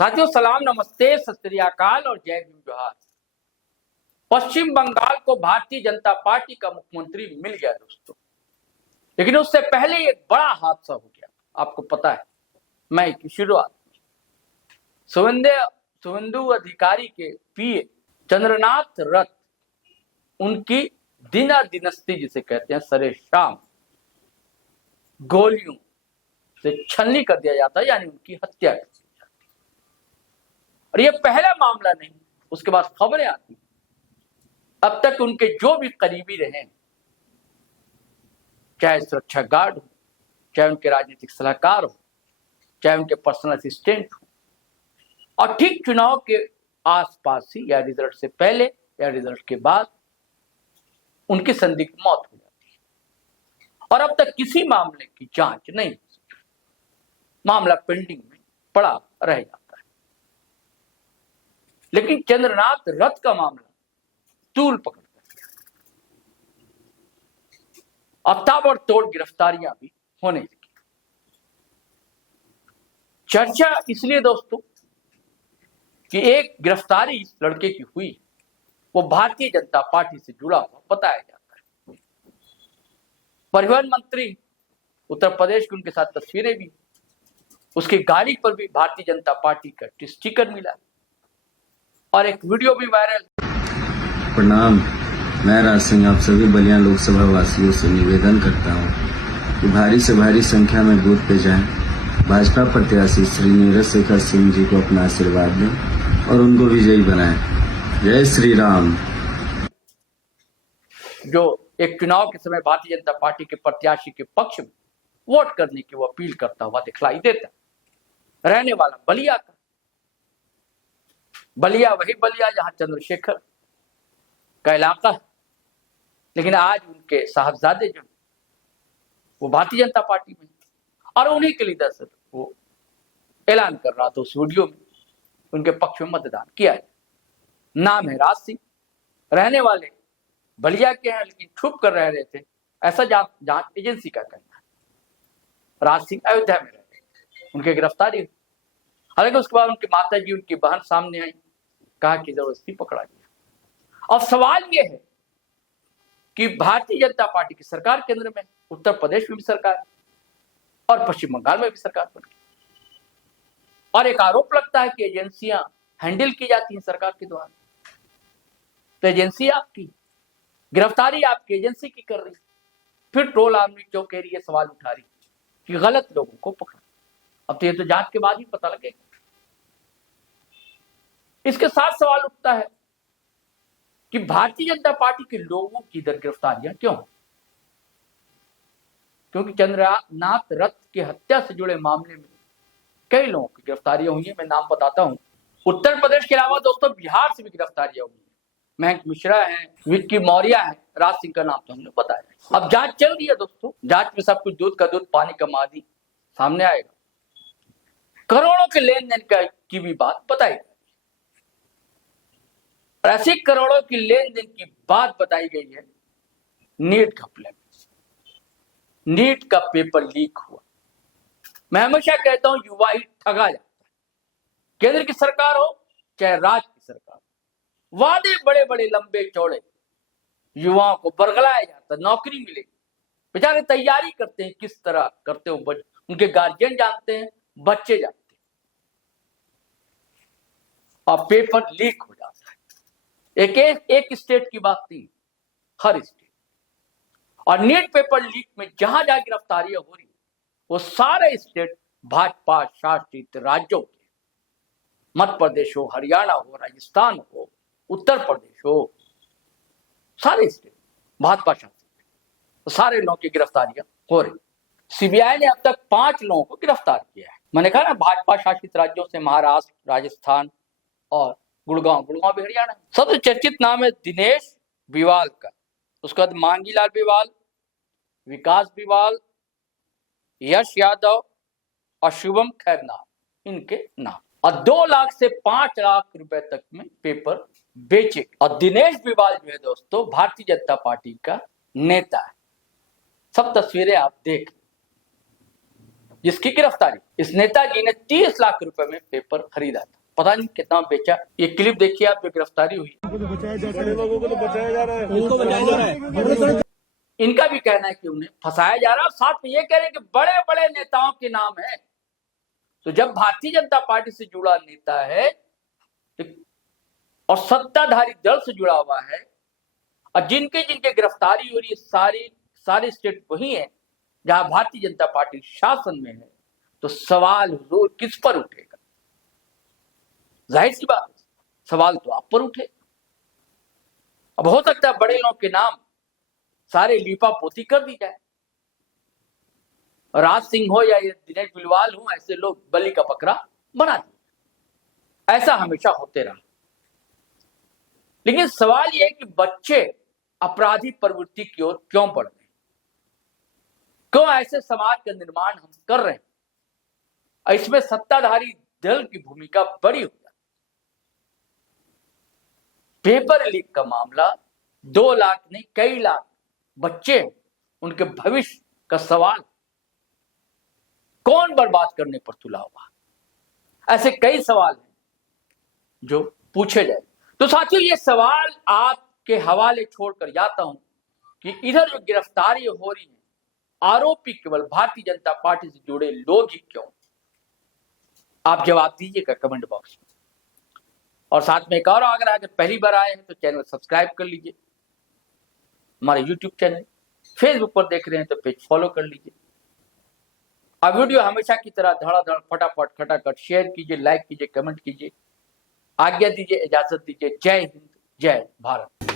साथियों सलाम, नमस्ते, सत श्री अकाल और जय हिंद जोहार। पश्चिम बंगाल को भारतीय जनता पार्टी का मुख्यमंत्री मिल गया दोस्तों, लेकिन उससे पहले एक बड़ा हादसा हो गया। आपको पता है, मई की शुरुआत शुभेंदु अधिकारी के पीए चंद्रनाथ रथ, उनकी दिनस्ती जिसे कहते हैं सरे शाम गोलियों से छलनी कर दिया जाता है, यानी उनकी हत्या कर दी जाती है। और यह पहला मामला नहीं, उसके बाद खबरें आती। अब तक उनके जो भी करीबी रहे, चाहे सुरक्षा गार्ड हो, चाहे उनके राजनीतिक सलाहकार हो, चाहे उनके पर्सनल असिस्टेंट हो, और ठीक चुनाव के आसपास ही या रिजल्ट से पहले या रिजल्ट के बाद उनकी संदिग्ध मौत हो जाती है। और अब तक किसी मामले की जांच नहीं हो सकी, मामला पेंडिंग में पड़ा रह जाता है। लेकिन चंद्रनाथ रथ का मामला तूल पकड़ कर अब ताबड़तोड़ गिरफ्तारियां भी होने लगी। चर्चा इसलिए दोस्तों कि एक गिरफ्तारी इस लड़के की हुई, वो भारतीय जनता पार्टी से जुड़ा हुआ बताया जाता है। परिवहन मंत्री उत्तर प्रदेश की उनके साथ तस्वीरें भी, उसकी गाड़ी पर भी भारतीय जनता पार्टी का स्टिकर मिला और एक वीडियो भी वायरल। प्रणाम, मैं राज सिंह आप सभी बलिया लोकसभा वासियों से निवेदन करता हूं कि भारी से भारी संख्या में बूथ पे जाएं, भाजपा प्रत्याशी श्री नीरज शेखर सिंह जी को अपना आशीर्वाद दें और उनको विजयी बनाएं। जय श्री राम। जो एक चुनाव के समय भारतीय जनता पार्टी के प्रत्याशी के पक्ष में वोट करने की वो अपील करता हुआ दिखलाई देता, रहने वाला बलिया का। बलिया वही बलिया जहां चंद्रशेखर का इलाका है, लेकिन आज उनके साहबजादे जो वो भारतीय जनता पार्टी में, और उन्हीं के लिए दरअसल वो ऐलान कर रहा था उस वीडियो में उनके पक्ष में मतदान किया जाए। नाम है राज सिंह, रहने वाले बलिया के हैं, लेकिन छुप कर रह रहे थे, ऐसा जांच एजेंसी का कहना है। राज सिंह अयोध्या में रह रहे, उनकी गिरफ्तारी हुई। हालांकि उसके बाद उनकी माता जी, उनकी बहन सामने आई, कहा कि जबरदस्ती पकड़ा गया। अब सवाल यह है कि भारतीय जनता पार्टी की सरकार केंद्र में, उत्तर प्रदेश में भी सरकार और पश्चिम बंगाल में भी सरकार बन गई, और एक आरोप लगता है कि एजेंसियां हैंडल की जाती हैं सरकार के द्वारा। तो एजेंसी आपकी, गिरफ्तारी आपकी एजेंसी की कर रही, फिर ट्रोल आर्मी जो कह रही है, सवाल उठा रही कि गलत लोगों को पकड़ा। अब तो ये तो जांच के बाद ही पता लगेगा। इसके साथ सवाल उठता है कि भारतीय जनता पार्टी के लोगों की इधर गिरफ्तारियां क्यों? क्योंकि चंद्रनाथ रथ की हत्या से जुड़े मामले में कई लोगों की गिरफ्तारियां हुई है। मैं नाम बताता हूं, उत्तर प्रदेश के अलावा दोस्तों बिहार से भी गिरफ्तारियां हुई है। महंत मिश्रा है, विक्की मौर्य है, राज सिंह का नाम तो हमने बताया। अब जांच चल रही है दोस्तों, जांच में सब कुछ दूध का दूध पानी का मादी सामने आएगा। करोड़ों के लेन देन की भी बात बताई, ऐसी करोड़ों की लेन देन की बात बताई गई है। नीट घपले, नीट का पेपर लीक हुआ। मैं हमेशा कहता हूं, युवा ही ठगा जाता है। केंद्र की सरकार हो चाहे राज्य की सरकार, वादे बड़े बड़े लंबे चौड़े, युवाओं को बरगलाया जाता, नौकरी मिले, बेचारे तैयारी करते हैं, किस तरह करते हो उनके गार्जियन जानते हैं, बच्चे जानते हैं, और पेपर लीक हो जाता है। एक स्टेट की बात नहीं, हर स्टेट। और नीट पेपर लीक में जहां जहां गिरफ्तारियां हो रही, वो सारे स्टेट भाजपा शासित राज्यों के, मध्य प्रदेश हो, हरियाणा हो, राजस्थान हो, उत्तर प्रदेश हो, सारे स्टेट भाजपा शासित, तो सारे लोगों की गिरफ्तारियां हो रही। सीबीआई ने अब तक 5 लोगों को गिरफ्तार किया है। मैंने कहा ना, भाजपा शासित राज्यों से महाराष्ट्र, राजस्थान और गुड़गांव भी हरियाणा। सबसे चर्चित नाम है दिनेश बिवाल का, उसके बाद मांगीलाल बिवाल, विकास बिवाल, यश यादव और शुभम खैरनार, इनके नाम। और 2 लाख से 5 लाख रुपए तक में पेपर बेचे। और दिनेश बिवाल जो है दोस्तों, भारतीय जनता पार्टी का नेता है। सब तस्वीरें आप देख, जिसकी गिरफ्तारी, इस नेताजी ने 30 लाख रुपए में पेपर खरीदा था, पता नहीं कितना बेचा। ये क्लिप देखिए आप, जो गिरफ्तारी हुई। इनका भी कहना है कि उन्हें फंसाया जा रहा है, साथ में ये कह रहे हैं कि बड़े बड़े नेताओं के नाम है। तो जब भारतीय जनता पार्टी से जुड़ा नेता है और सत्ताधारी दल से जुड़ा हुआ है और जिनके जिनके गिरफ्तारी हो रही है, सारी स्टेट वही है जहां भारतीय जनता पार्टी शासन में है, तो सवाल रोज किस पर उठेगा? जाहिर सी बात, सवाल तो आप पर उठे। अब हो सकता है बड़े लोगों के नाम सारे लीपापोती कर दी जाए, राज सिंह हो या ये दिनेश बिलवाल हो, ऐसे लोग बलि का बकरा बना दिए। ऐसा हमेशा होते रहा। लेकिन सवाल यह है कि बच्चे अपराधी प्रवृत्ति की ओर क्यों बढ़ रहे हैं? क्यों ऐसे समाज का निर्माण हम कर रहे हैं? और इसमें सत्ताधारी दल की भूमिका बड़ी हो जाती। पेपर लीक का मामला 2 लाख नहीं, कई लाख बच्चे, उनके भविष्य का सवाल कौन बर्बाद करने पर तुला हुआ? ऐसे कई सवाल हैं जो पूछे जाए। तो साथियों, ये सवाल आपके हवाले छोड़कर जाता हूं कि इधर जो गिरफ्तारी हो रही है, आरोपी केवल भारतीय जनता पार्टी से जुड़े लोग ही क्यों? आप जवाब दीजिएगा कमेंट बॉक्स में। और साथ में एक और, अगर पहली बार आए हैं तो चैनल सब्सक्राइब कर लीजिए, हमारे YouTube चैनल, फेसबुक पर देख रहे हैं तो पेज फॉलो कर लीजिए। अब वीडियो हमेशा की तरह धड़ाधड़ फटाफट खटाखट शेयर कीजिए, लाइक कीजिए, कमेंट कीजिए। आज्ञा दीजिए, इजाजत दीजिए। जय हिंद, जय भारत।